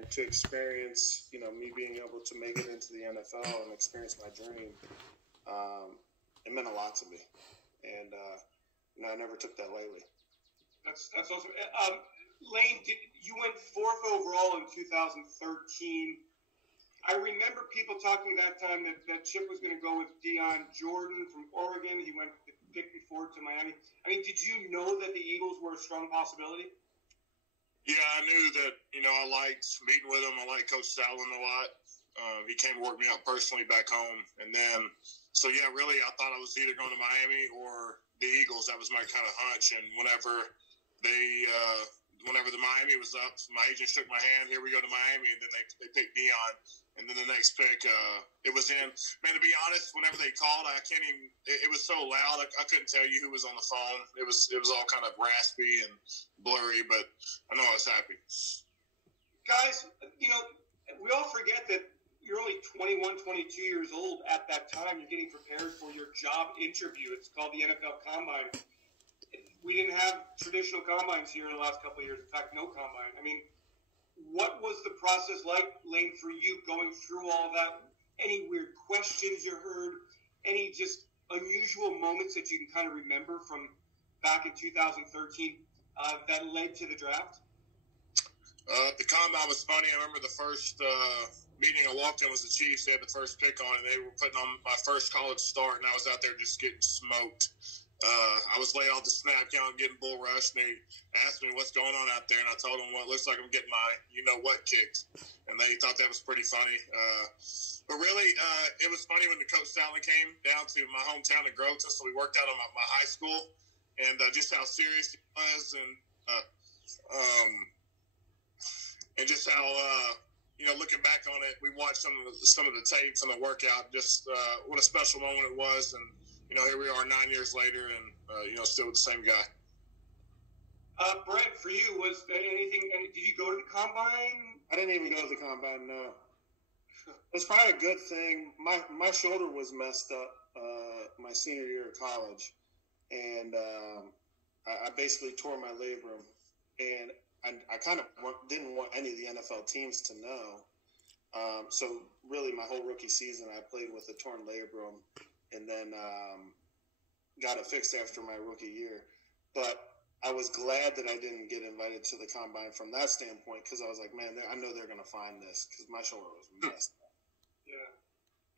and to experience, me being able to make it into the NFL and experience my dream, it meant a lot to me. And, I never took that lightly. That's awesome. Lane, you went 4th overall in 2013. I remember people talking that time that Chip was going to go with Deion Jordan from Oregon. He went the pick before to Miami. I mean, did you know that the Eagles were a strong possibility? Yeah, I knew that, I liked meeting with him. I liked Coach Salin a lot. He came to work me out personally back home. And then, really, I thought I was either going to Miami or the Eagles. That was my kind of hunch. And whenever the Miami was up, my agent shook my hand. Here we go to Miami, and then they picked Deion. And then the next pick, it was in. Man, to be honest, whenever they called, I can't even. It was so loud, I couldn't tell you who was on the phone. It was all kind of raspy and blurry, but I know I was happy. Guys, we all forget that you're only 21, 22 years old at that time. You're getting prepared for your job interview. It's called the NFL Combine. We didn't have traditional combines here in the last couple of years. In fact, no combine. I mean, what was the process like, Lane, for you going through all of that? Any weird questions you heard? Any just unusual moments that you can kind of remember from back in 2013 that led to the draft? The combine was funny. I remember the first meeting I walked in was the Chiefs. They had the first pick on it. They were putting on my first college start, and I was out there just getting smoked. I was laid off the snap count, getting bull rushed, and they asked me what's going on out there, and I told them, well, it looks like I'm getting my you-know-what kicked, and they thought that was pretty funny. But really, it was funny when the Coach Salin came down to my hometown of Grota, so we worked out on my high school, and just how serious he was, and just how, looking back on it, we watched some of the tapes and the workout, just what a special moment it was, and here we are 9 years later and, still with the same guy. Brent, for you, was there anything – did you go to the Combine? I didn't even go to the Combine, no. It's probably a good thing. My shoulder was messed up my senior year of college, and I basically tore my labrum. And I kind of didn't want any of the NFL teams to know. So really my whole rookie season I played with a torn labrum. And then got it fixed after my rookie year. But I was glad that I didn't get invited to the Combine from that standpoint because I was like, man, I know they're going to find this because my shoulder was messed up. Yeah.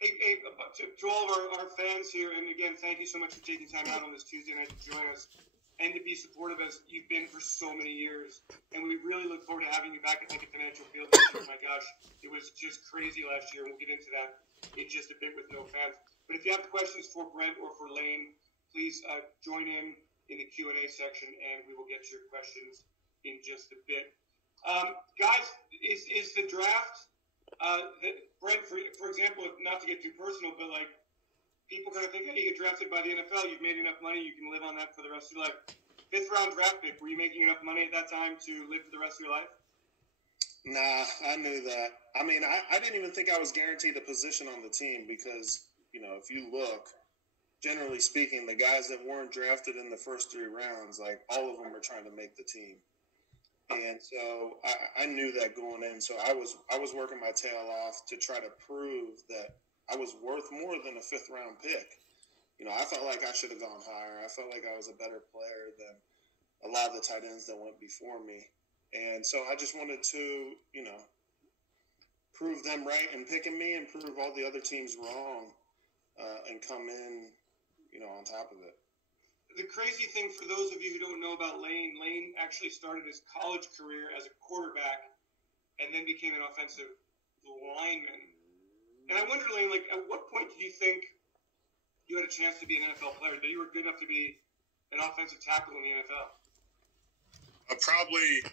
Hey, to all of our fans here, and again, thank you so much for taking time out on this Tuesday night to join us and to be supportive as you've been for so many years. And we really look forward to having you back at Lincoln Financial Field this year. My gosh, it was just crazy last year, and we'll get into that in just a bit with no fans. But if you have questions for Brent or for Lane, please join in the Q&A section, and we will get to your questions in just a bit. Guys, is the draft, Brent, for example, not to get too personal, but like people kind of think, hey, you get drafted by the NFL, you've made enough money, you can live on that for the rest of your life. 5th round draft pick, were you making enough money at that time to live for the rest of your life? Nah, I knew that. I mean, I didn't even think I was guaranteed a position on the team because – if you look, generally speaking, the guys that weren't drafted in the first 3 rounds, like all of them are trying to make the team. And so I knew that going in. So I was working my tail off to try to prove that I was worth more than a 5th round pick. I felt like I should have gone higher. I felt like I was a better player than a lot of the tight ends that went before me. And so I just wanted to, prove them right in picking me and prove all the other teams wrong. And come in, on top of it. The crazy thing for those of you who don't know about Lane actually started his college career as a quarterback and then became an offensive lineman. And I wonder, Lane, at what point did you think you had a chance to be an NFL player, that you were good enough to be an offensive tackle in the NFL? Probably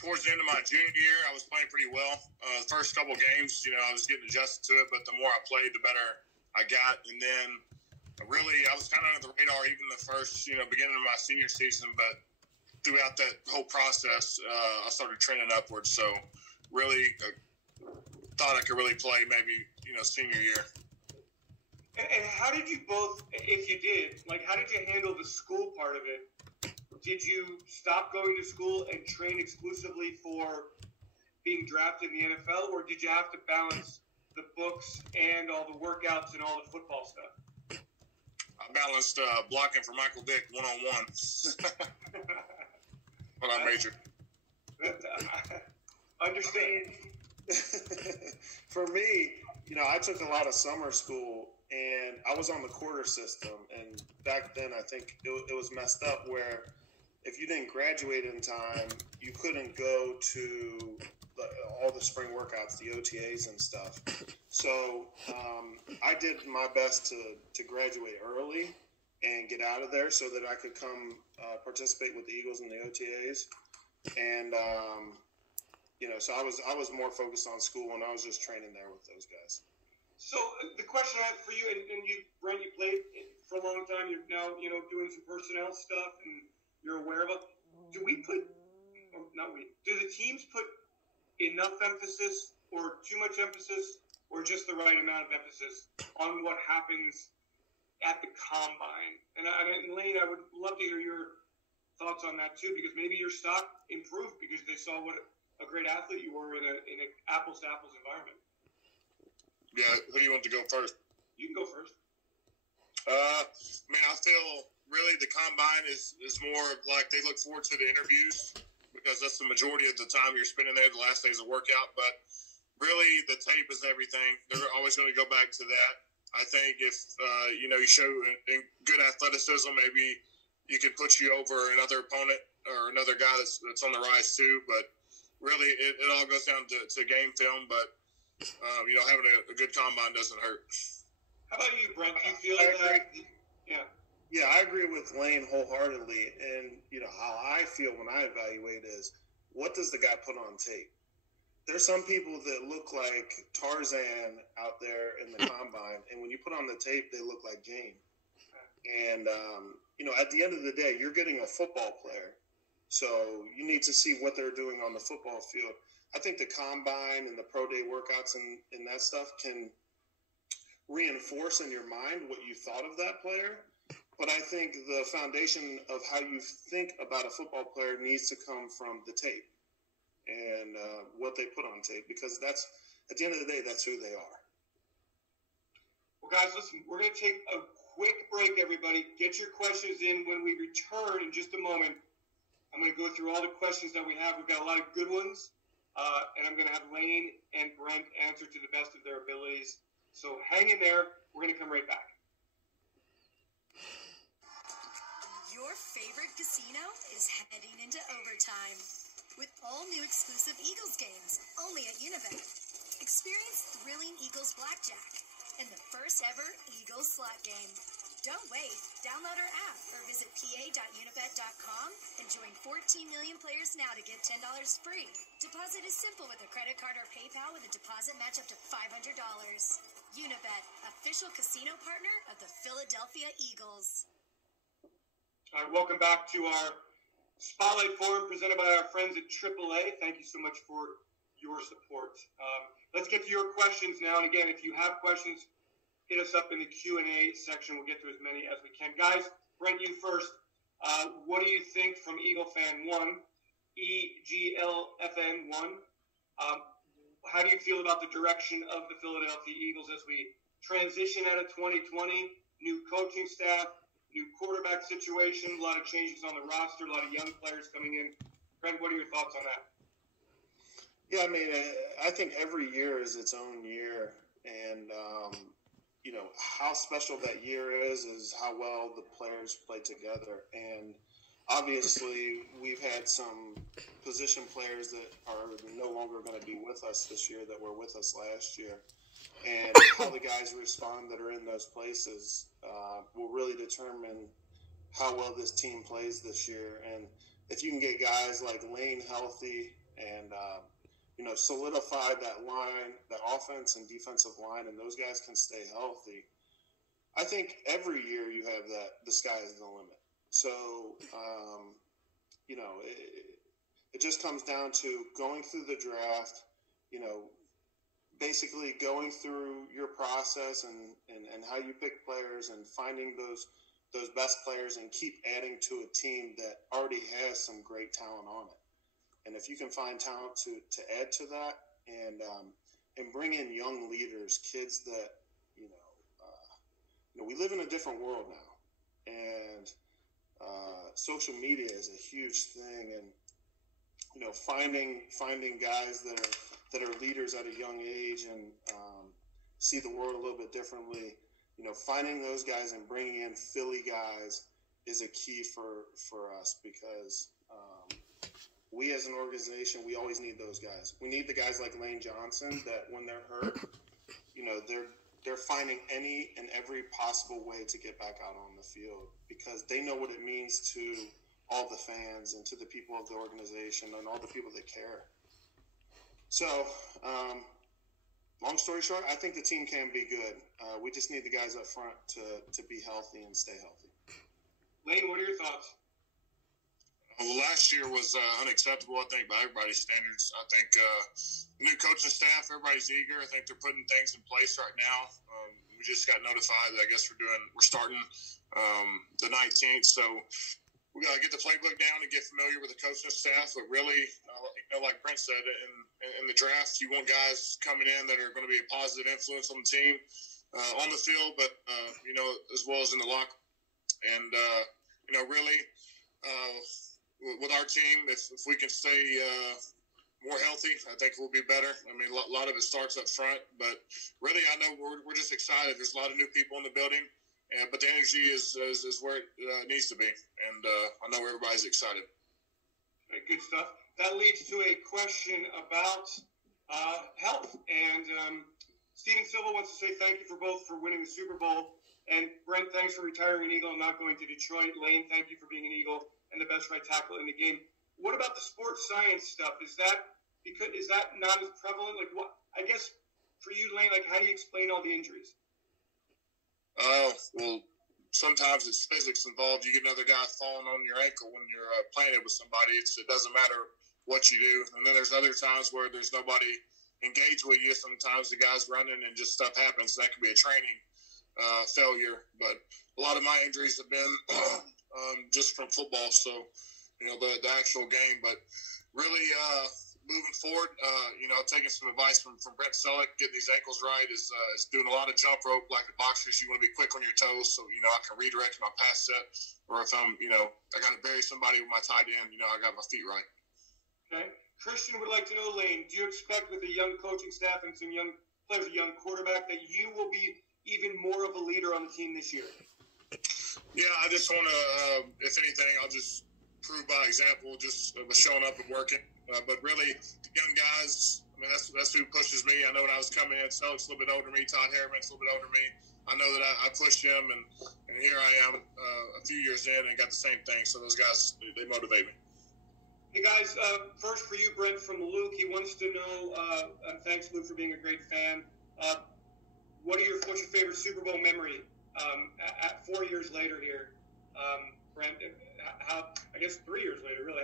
towards the end of my junior year, I was playing pretty well. The first couple of games, I was getting adjusted to it, but the more I played, the better I got. And then really, I was kind of under the radar even the first, beginning of my senior season. But throughout that whole process, I started trending upwards. So really thought I could really play maybe, senior year. And how did you both, if you did, how did you handle the school part of it? Did you stop going to school and train exclusively for being drafted in the NFL, or did you have to balance the books and all the workouts and all the football stuff? I balanced blocking for Michael Vick one-on-one. When I majored. Understand. For me, I took a lot of summer school, and I was on the quarter system. And back then, I think it was messed up where if you didn't graduate in time, you couldn't go to all the spring workouts, the OTAs and stuff. So I did my best to graduate early and get out of there so that I could come participate with the Eagles in the OTAs. And so I was more focused on school, and I was just training there with those guys. So the question I have for you, and you, Brent, you played for a long time. You're now, doing some personnel stuff, and you're aware of it. Do the teams put enough emphasis, or too much emphasis, or just the right amount of emphasis on what happens at the combine? And Lane, I would love to hear your thoughts on that too, because maybe your stock improved because they saw what a great athlete you were in an apples to apples environment. Yeah, who do you want to go first? You can go first. I feel really the combine is more like they look forward to the interviews because that's the majority of the time you're spending there, the last days of workout. But really, the tape is everything. They're always going to go back to that. I think if, you show in good athleticism, maybe you can put you over another opponent or another guy that's on the rise too. But really, it all goes down to game film. But, having a good combine doesn't hurt. How about you, Brent? Do you feel that? Yeah. Yeah, I agree with Lane wholeheartedly. And, how I feel when I evaluate is, what does the guy put on tape? There's some people that look like Tarzan out there in the combine, and when you put on the tape, they look like Game. And, at the end of the day, you're getting a football player. So you need to see what they're doing on the football field. I think the combine and the pro day workouts and that stuff can reinforce in your mind what you thought of that player. But I think the foundation of how you think about a football player needs to come from the tape and what they put on tape, because that's, at the end of the day, that's who they are. Well, guys, listen, we're going to take a quick break, everybody. Get your questions in. When we return in just a moment, I'm going to go through all the questions that we have. We've got a lot of good ones, and I'm going to have Lane and Brent answer to the best of their abilities. So hang in there. We're going to come right back. Your favorite casino is heading into overtime with all new exclusive Eagles games only at Unibet. Experience thrilling Eagles blackjack and the first ever Eagles slot game. Don't wait. Download our app or visit pa.unibet.com and join 14 million players now to get $10 free. Deposit is simple with a credit card or PayPal with a deposit match up to $500. Unibet, official casino partner of the Philadelphia Eagles. All right, welcome back to our Spotlight Forum presented by our friends at AAA. Thank you so much for your support. Let's get to your questions now. And again, if you have questions, hit us up in the Q&A section. We'll get to as many as we can. Guys, Brent, you first. What do you think from Eagle Fan 1, EGLFN 1? How do you feel about the direction of the Philadelphia Eagles as we transition out of 2020, new coaching staff, new quarterback situation, a lot of changes on the roster, a lot of young players coming in? Brent, what are your thoughts on that? Yeah, I think every year is its own year. And, how special that year is how well the players play together. And obviously, we've had some position players that are no longer going to be with us this year that were with us last year. And how the guys respond that are in those places will really determine how well this team plays this year. And if you can get guys like Lane healthy and, solidify that line, that offense and defensive line, and those guys can stay healthy, I think every year you have that the sky is the limit. So, it just comes down to going through the draft, basically going through your process and how you pick players and finding those best players and keep adding to a team that already has some great talent on it. And if you can find talent to add to that, and bring in young leaders, kids that, we live in a different world now, and social media is a huge thing, and finding guys that are leaders at a young age and see the world a little bit differently. Finding those guys and bringing in Philly guys is a key for us, because we as an organization, we always need those guys. We need the guys like Lane Johnson that when they're hurt, they're finding any and every possible way to get back out on the field, because they know what it means to all the fans and to the people of the organization and all the people that care. So, long story short, I think the team can be good. We just need the guys up front to be healthy and stay healthy. Lane, what are your thoughts? Well, last year was unacceptable, I think, by everybody's standards. I think new coaching staff, everybody's eager. I think they're putting things in place right now. We just got notified that I guess we're starting the 19th, so we got to get the playbook down and get familiar with the coaching staff. But really, like Brent said, in the draft, you want guys coming in that are going to be a positive influence on the team, on the field, but as well as in the locker. And really, with our team, if we can stay more healthy, I think we'll be better. I mean, a lot of it starts up front, but really, I know we're just excited. There's a lot of new people in the building, but the energy is where it needs to be, and I know everybody's excited. Okay, good stuff. That leads to a question about health, and Steven Silva wants to say thank you for winning the Super Bowl, and Brent, thanks for retiring an Eagle and not going to Detroit. Lane, thank you for being an Eagle and the best right tackle in the game. What about the sports science stuff? Is that not as prevalent? Like, what? I guess for you, Lane, like, how do you explain all the injuries? Well, sometimes it's physics involved. You get another guy falling on your ankle when you're playing it with somebody. It doesn't matter what you do. And then there's other times where there's nobody engaged with you. Sometimes the guy's running and just stuff happens. That could be a training failure. But a lot of my injuries have been just from football, so the actual game. But really, moving forward, taking some advice from Brent Selleck, getting these ankles right is doing a lot of jump rope like the boxers. You want to be quick on your toes, so I can redirect my pass set, or if I'm I got to bury somebody with my tight end, I got my feet right. Okay. Christian would like to know, Lane, do you expect with the young coaching staff and some young players, a young quarterback, that you will be even more of a leader on the team this year? Yeah, I just want to, if anything, I'll just prove by example, just showing up and working. But really, the young guys, I mean, that's who pushes me. I know when I was coming in, Selleck's a little bit older than me, Todd Harriman's a little bit older than me. I know that I pushed him, and here I am a few years in and got the same thing. So those guys, they motivate me. Hey, guys, first for you, Brent, from Luke. He wants to know, and thanks, Luke, for being a great fan. What's your favorite Super Bowl memory at 4 years later here? Brent, I guess 3 years later, really.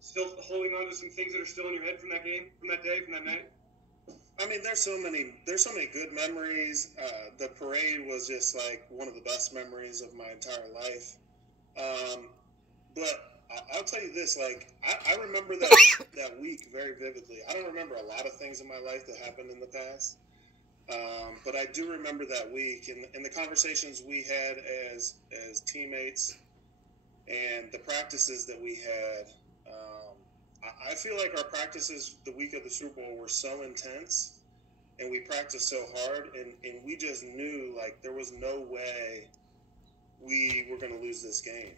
Still holding on to some things that are still in your head from that game, from that day, from that night? I mean, there's so many good memories. The parade was just like one of the best memories of my entire life. But I'll tell you this, like, I remember that week very vividly. I don't remember a lot of things in my life that happened in the past. But I do remember that week and the conversations we had as teammates and the practices that we had. I feel like our practices the week of the Super Bowl were so intense and we practiced so hard and we just knew, like, there was no way we were going to lose this game.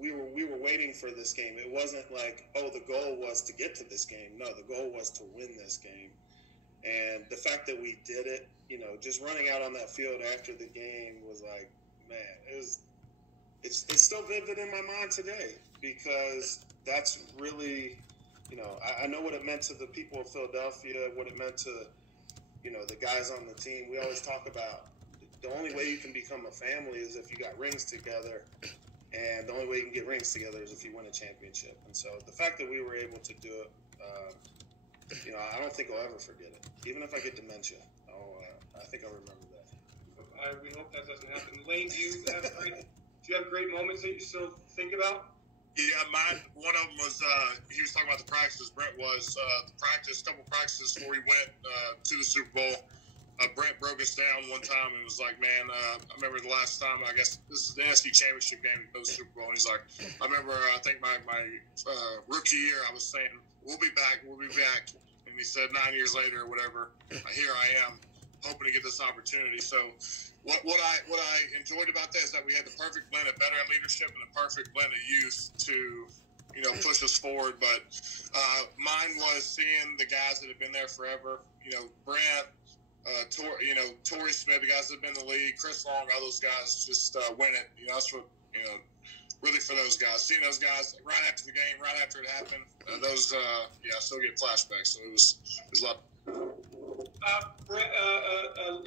We were waiting for this game. It wasn't like, oh, the goal was to get to this game. No, the goal was to win this game. And the fact that we did it, just running out on that field after the game was like, man, it's still vivid in my mind today, because that's really, I know what it meant to the people of Philadelphia, what it meant to, the guys on the team. We always talk about the only way you can become a family is if you got rings together, and the only way you can get rings together is if you win a championship. And so the fact that we were able to do it, I don't think I'll ever forget it. Even if I get dementia, I think I'll remember that. We hope that doesn't happen. Lane, do you have great moments that you still think about? Yeah, one of them was, he was talking about the practices. Brent was, couple practices before he went to the Super Bowl. Brent broke us down one time and was like, man, I remember the last time, I guess this is the NFC Championship game to go to the Super Bowl. And he's like, I remember, I think my rookie year, I was saying, we'll be back. And he said 9 years later or whatever, here I am, hoping to get this opportunity. So what I enjoyed about that is that we had the perfect blend of veteran leadership and the perfect blend of youth to, push us forward. But mine was seeing the guys that have been there forever, Brent, Torrey Smith, the guys that have been in the league, Chris Long, all those guys just win it. That's what, really for those guys. Seeing those guys right after the game, right after it happened, I still get flashbacks. So it was a lot.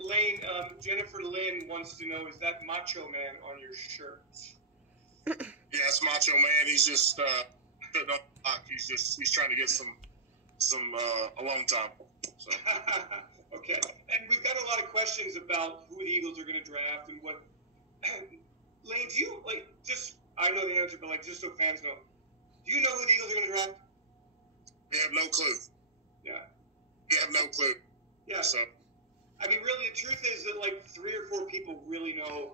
Lane, Jennifer Lynn wants to know, is that Macho Man on your shirt? Yeah, it's Macho Man. He's just sitting on the clock. He's trying to get some alone time. So. Okay, and we've got a lot of questions about who the Eagles are going to draft and what. Lane, do you I know the answer, but just so fans know, do you know who the Eagles are going to draft? We have no clue. Yeah. We have no clue. Yeah. So, I mean, really, the truth is that 3 or 4 people really know,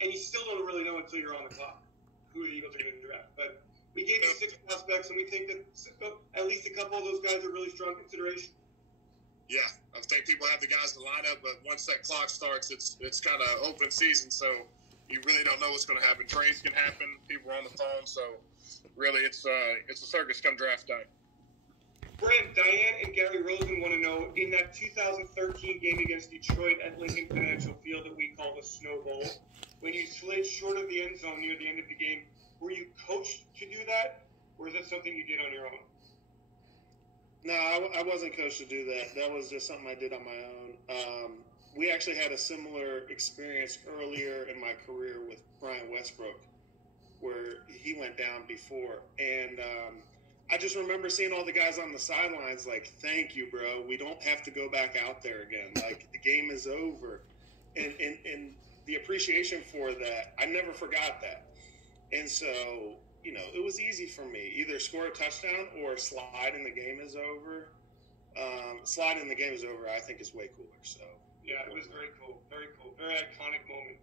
and you still don't really know until you're on the clock who the Eagles are going to draft. But we gave you 6 prospects, and we think that at least a couple of those guys are really strong consideration. Yeah, I think people have the guys to line up, but once that clock starts, it's kind of open season, so you really don't know what's going to happen. Trades can happen, people are on the phone, so really it's a circus come draft time. Brent, Diane, and Gary Rosen want to know, in that 2013 game against Detroit at Lincoln Financial Field that we call the Snow Bowl, when you slid short of the end zone near the end of the game, were you coached to do that, or is that something you did on your own? No, I wasn't coached to do that. That was just something I did on my own. We actually had a similar experience earlier in my career with Brian Westbrook, where he went down before. And I just remember seeing all the guys on the sidelines like, thank you, bro. We don't have to go back out there again. The game is over. And the appreciation for that, I never forgot that. And so, it was easy for me. Either score a touchdown or slide and the game is over. Slide and the game is over, I think, is way cooler. So yeah, it was very cool. Very cool. Very iconic moment.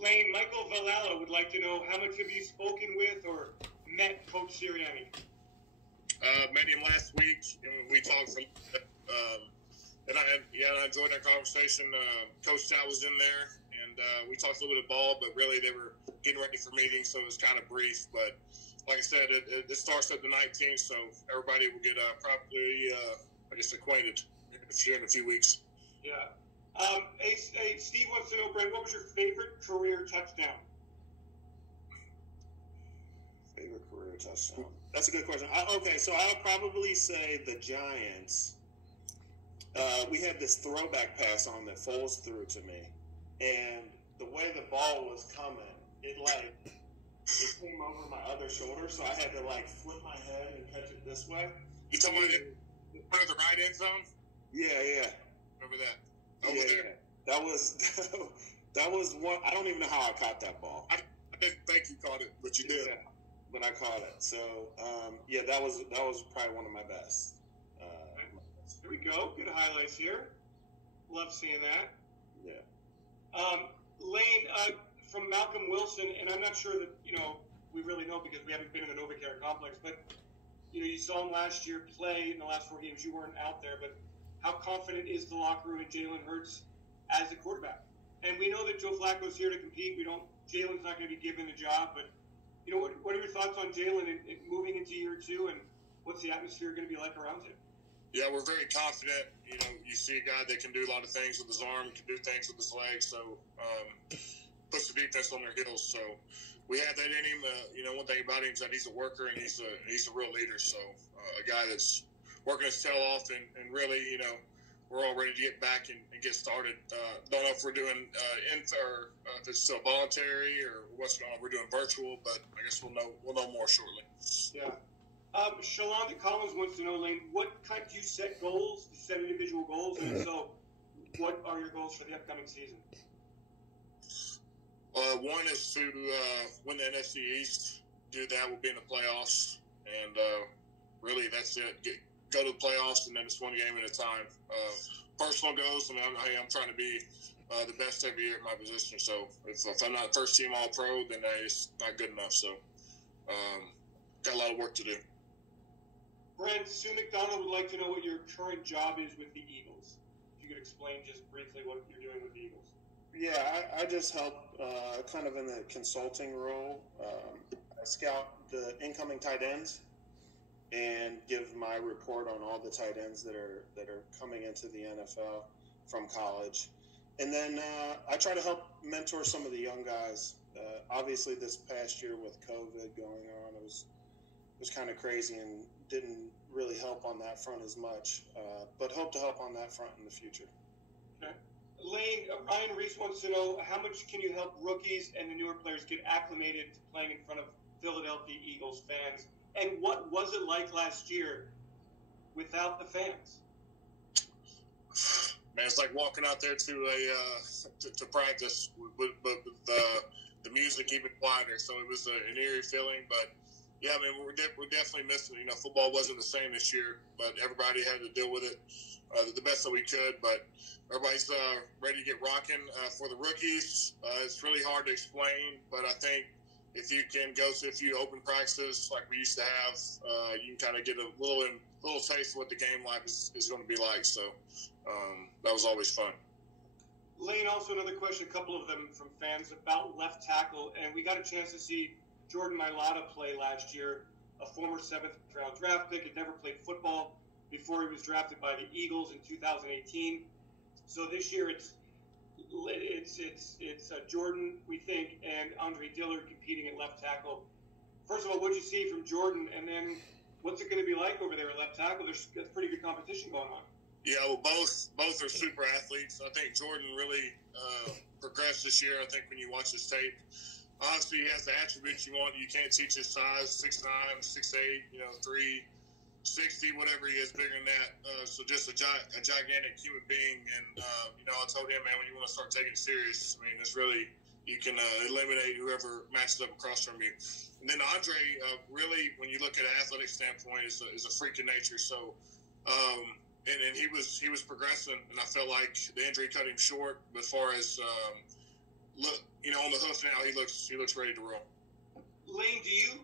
Lane, Michael Valala would like to know, how much have you spoken with or met Coach Sirianni? Met him last week, and we talked for and I enjoyed that conversation. Coach Stout was in there, and we talked a little bit of ball, but really they were getting ready for meetings, so it was kind of brief. But like I said, it starts at the 19th, so everybody will get properly, acquainted in a few weeks. Yeah. Hey, Steve wants to know, Brent, what was your favorite career touchdown? Favorite career touchdown? That's a good question. So I'll probably say the Giants. We had this throwback pass on that Foles threw to me, and the way the ball was coming, it came over my other shoulder, so I had to flip my head and catch it this way. You talking about in front of the right end zone? Yeah. Over that. Over there. That was one. I don't even know how I caught that ball. I didn't think you caught it, but you did. Yeah, but I caught it. So that was probably one of my best. Here we go. Good highlights here. Love seeing that. Yeah. Lane, from Malcolm Wilson, and I'm not sure that, we really know because we haven't been in the NovaCare complex, but, you saw him last year play in the last 4 games. You weren't out there, but how confident is the locker room in Jalen Hurts as the quarterback? And we know that Joe Flacco's here to compete. Jalen's not going to be given the job, but, what are your thoughts on Jalen and moving into year 2, and what's the atmosphere going to be like around him? Yeah, we're very confident. You see a guy that can do a lot of things with his arm, can do things with his legs, so puts the defense on their heels. So we have that in him. One thing about him is that he's a worker and he's a real leader. So a guy that's working his tail off, and really, we're all ready to get back and get started. Don't know if we're doing if it's still voluntary or what's going on. We're doing virtual, but I guess we'll know more shortly. Yeah. Shalonda Collins wants to know, Lane, do you set goals? You set individual goals, and so what are your goals for the upcoming season? One is to win the NFC East. do that, we'll be in the playoffs, and really that's it. Go to the playoffs, and then it's one game at a time. Personal goals, I mean, I'm trying to be the best every year at my position. So if I'm not first team All-Pro, then it's not good enough. So got a lot of work to do. Brent, Sue McDonald would like to know what your current job is with the Eagles. If you could explain just briefly what you're doing with the Eagles. Yeah, I just help kind of in the consulting role. I scout the incoming tight ends and give my report on all the tight ends that are coming into the NFL from college. And then I try to help mentor some of the young guys. Obviously, this past year with COVID going on, it was kind of crazy and didn't really help on that front as much. But hope to help on that front in the future. Okay. Lane, Ryan Reese wants to know, how much can you help rookies and the newer players get acclimated to playing in front of Philadelphia Eagles fans? And what was it like last year without the fans? Man, it's like walking out there to practice with the music even quieter. So it was an eerie feeling. But, yeah, I mean, we're definitely missing it. Football wasn't the same this year, but everybody had to deal with it the best that we could. But everybody's ready to get rocking. For the rookies, it's really hard to explain, but I think if you can go to a few open practices like we used to have, you can kind of get a little taste of what the game life is going to be like. So that was always fun. Lane, also another question, a couple of them from fans about left tackle, and we got a chance to see Jordan Mailata play last year, a former 7th-round draft pick, had never played football before he was drafted by the Eagles in 2018. So this year it's Jordan, we think, and Andre Dillard competing at left tackle. First of all, what did you see from Jordan, and then what's it going to be like over there at left tackle? There's pretty good competition going on. Yeah, well, both are super athletes. I think Jordan really progressed this year. I think when you watch his tape, obviously he has the attributes you want. You can't teach his size, 6'9", 6'8", 360, whatever he is, bigger than that. So just a gigantic human being. And, I told him, man, when you want to start taking it serious, I mean, it's really, you can eliminate whoever matches up across from you. And then Andre, really, when you look at an athletic standpoint, is a freak of nature. So, and he was progressing, and I felt like the injury cut him short. But as far as on the hoof now, he looks ready to roll. Lane, do you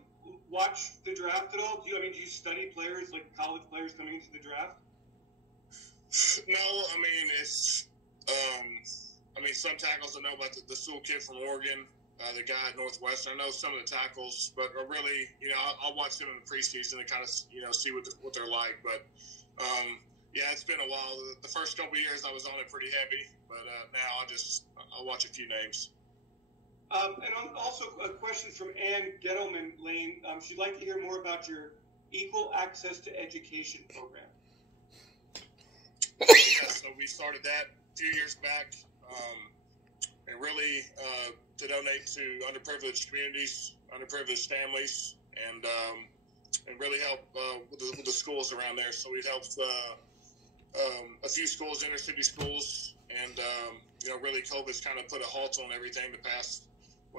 watch the draft at all? Do you study players, like college players coming into the draft? No, I mean it's some tackles I know about the Sewell kid from Oregon, the guy at Northwestern. I know some of the tackles, but really, I'll watch them in the preseason and kind of see what they're like. But yeah, it's been a while. The first couple of years I was on it pretty heavy, but now I'll watch a few names. And also a question from Ann Gettleman, Lane. She'd like to hear more about your Equal Access to Education program. Yeah, so we started that a few years back, and really to donate to underprivileged communities, underprivileged families, and really help with the schools around there. So we'd helped a few schools, inner city schools, and really COVID's kind of put a halt on everything the past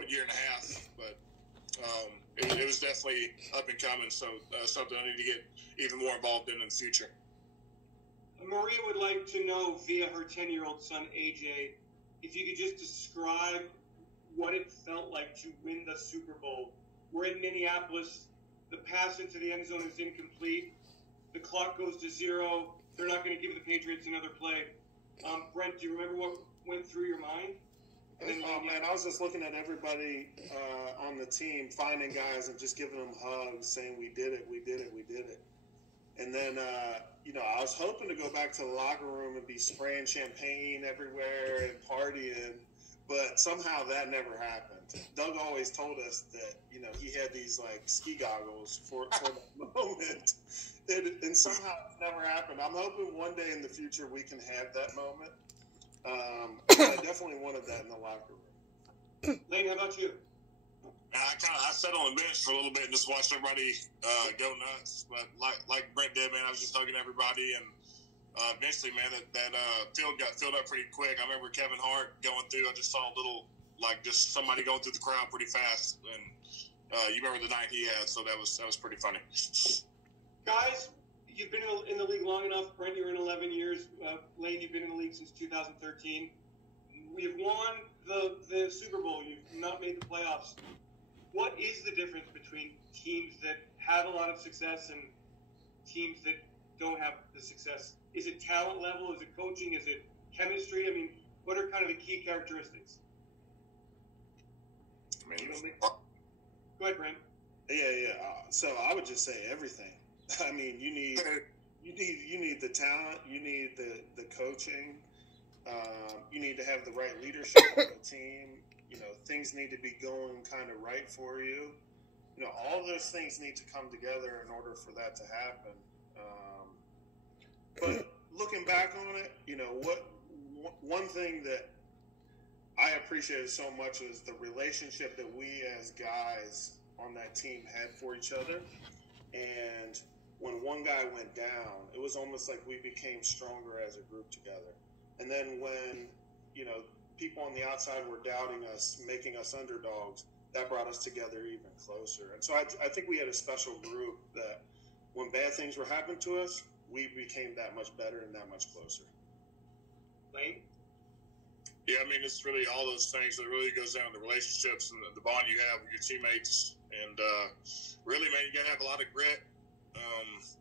year and a half. But it was definitely up and coming. So something I need to get even more involved in the future. Maria would like to know via her 10-year-old son AJ if you could just describe what it felt like to win the Super Bowl. We're in Minneapolis. The pass into the end zone is incomplete. The clock goes to 0. They're not going to give the Patriots another play. Brent, do you remember what went through your mind? I was just looking at everybody on the team, finding guys and just giving them hugs, saying, we did it, we did it, we did it. And then, I was hoping to go back to the locker room and be spraying champagne everywhere and partying, but somehow that never happened. Doug always told us that, he had these, ski goggles for that moment, and somehow it never happened. I'm hoping one day in the future we can have that moment. I definitely wanted that in the locker room. Lane, how about you? I sat on the bench for a little bit and just watched everybody go nuts. But like Brent did, man, I was just hugging everybody, and eventually, man, that field got filled up pretty quick. I remember Kevin Hart going through. I just saw a little, just somebody going through the crowd pretty fast, and you remember the night he had, so that was pretty funny. Guys, you've been in the league long enough. Brent, you're in 11 years. Lane, you've been in the league since 2013. We've won the Super Bowl. You've not made the playoffs. What is the difference between teams that have a lot of success and teams that don't have the success? Is it talent level? Is it coaching? Is it chemistry? I mean, what are kind of the key characteristics? Go ahead, Brent. Yeah. So I would just say everything. I mean, you need the talent. You need the coaching. You need to have the right leadership on the team. You know, things need to be going kind of right for you. You know, all those things need to come together in order for that to happen. But looking back on it, you know, one thing that I appreciated so much was the relationship that we as guys on that team had for each other. And when one guy went down, it was almost like we became stronger as a group together. And then when, you know, people on the outside were doubting us, making us underdogs, that brought us together even closer. And so I think we had a special group that when bad things were happening to us, we became that much better and that much closer. Lane? Yeah, I mean, it's really all those things that really goes down to the relationships and the bond you have with your teammates. And really, man, you got to have a lot of grit.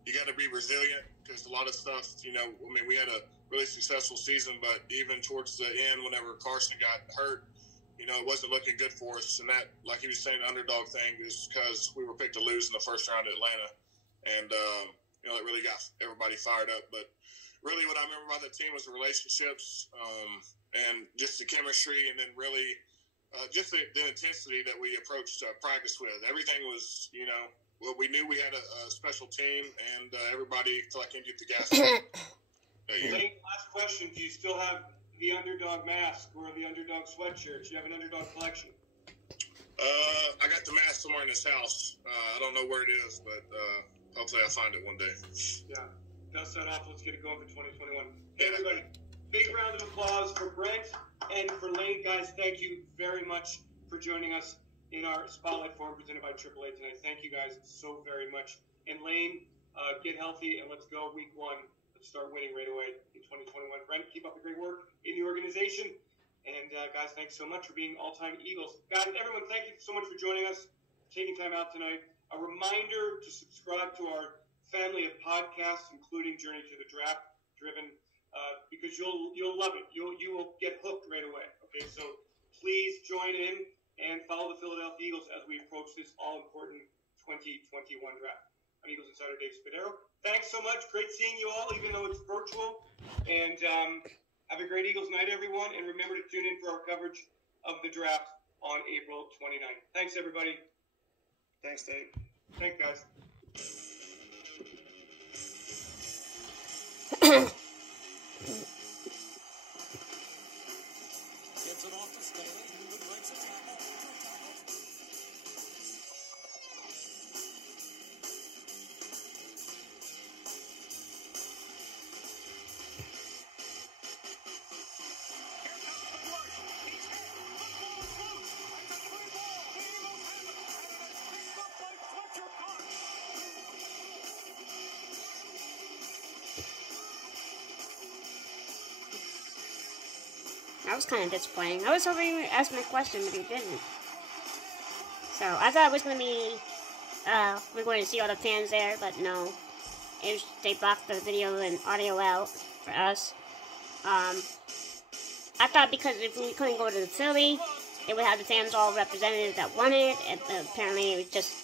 You got to be resilient because a lot of stuff, you know, I mean, we had a really successful season, but even towards the end, whenever Carson got hurt, you know, it wasn't looking good for us. And that, like he was saying, the underdog thing is because we were picked to lose in the first round at Atlanta. And, you know, it really got everybody fired up. But really what I remember about that team was the relationships and just the chemistry, and then really just the intensity that we approached practice with. Everything was, you know, well, we knew we had a special team, and everybody felt like they get the gas. Lane, last question. Do you still have the underdog mask or the underdog sweatshirt? Do you have an underdog collection? I got the mask somewhere in this house. I don't know where it is, but hopefully I'll find it one day. Yeah. Dust that off. Let's get it going for 2021. Hey, everybody. Big round of applause for Brent and for Lane. Guys, thank you very much for joining us in our Spotlight Forum presented by AAA tonight. Thank you guys so very much. And Lane, get healthy and let's go week one. Let's start winning right away in 2021. Brent, keep up the great work in the organization. And guys, thanks so much for being all-time Eagles. Guys, everyone, thank you so much for joining us, taking time out tonight. A reminder to subscribe to our family of podcasts, including Journey to the Draft, driven because you'll love it. You will get hooked right away. Okay, so please join in and follow the Philadelphia Eagles as we approach this all-important 2021 draft. I'm Eagles Insider Dave Spadaro. Thanks so much. Great seeing you all, even though it's virtual. And have a great Eagles night, everyone. And remember to tune in for our coverage of the draft on April 29th. Thanks, everybody. Thanks, Dave. Thanks, guys. Gets it off to Staley, who breaks a tackle. That was kind of disappointing. I was hoping he would ask my question, but he didn't. So, I thought it was going to be, we're going to see all the fans there, but no. They blocked the video and audio out for us. I thought because if we couldn't go to the Philly, they would have the fans all representatives that won it, and apparently it was just,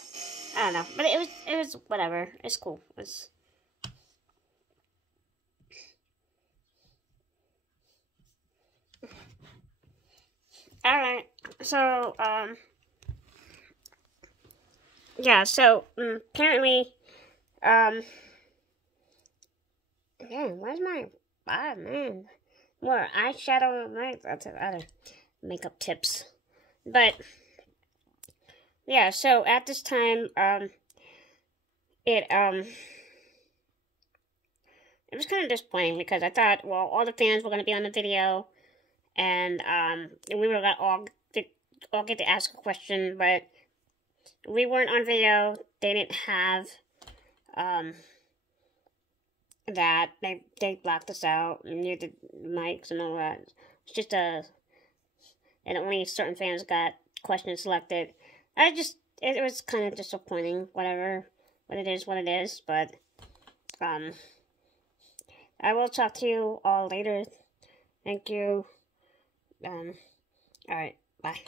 I don't know. But it was whatever. It's cool. It's... Alright, so, yeah, so, apparently, yeah, where's my, man, more eyeshadow, that's other makeup tips, but, yeah, so, at this time, it was kind of disappointing, because I thought, well, all the fans were going to be on the video, and we were going to all get to ask a question, but we weren't on video. They didn't have that. They blocked us out near the mics and all that. It's just and only certain fans got questions selected. It was kind of disappointing. Whatever, what it is. But I will talk to you all later. Thank you. All right, bye.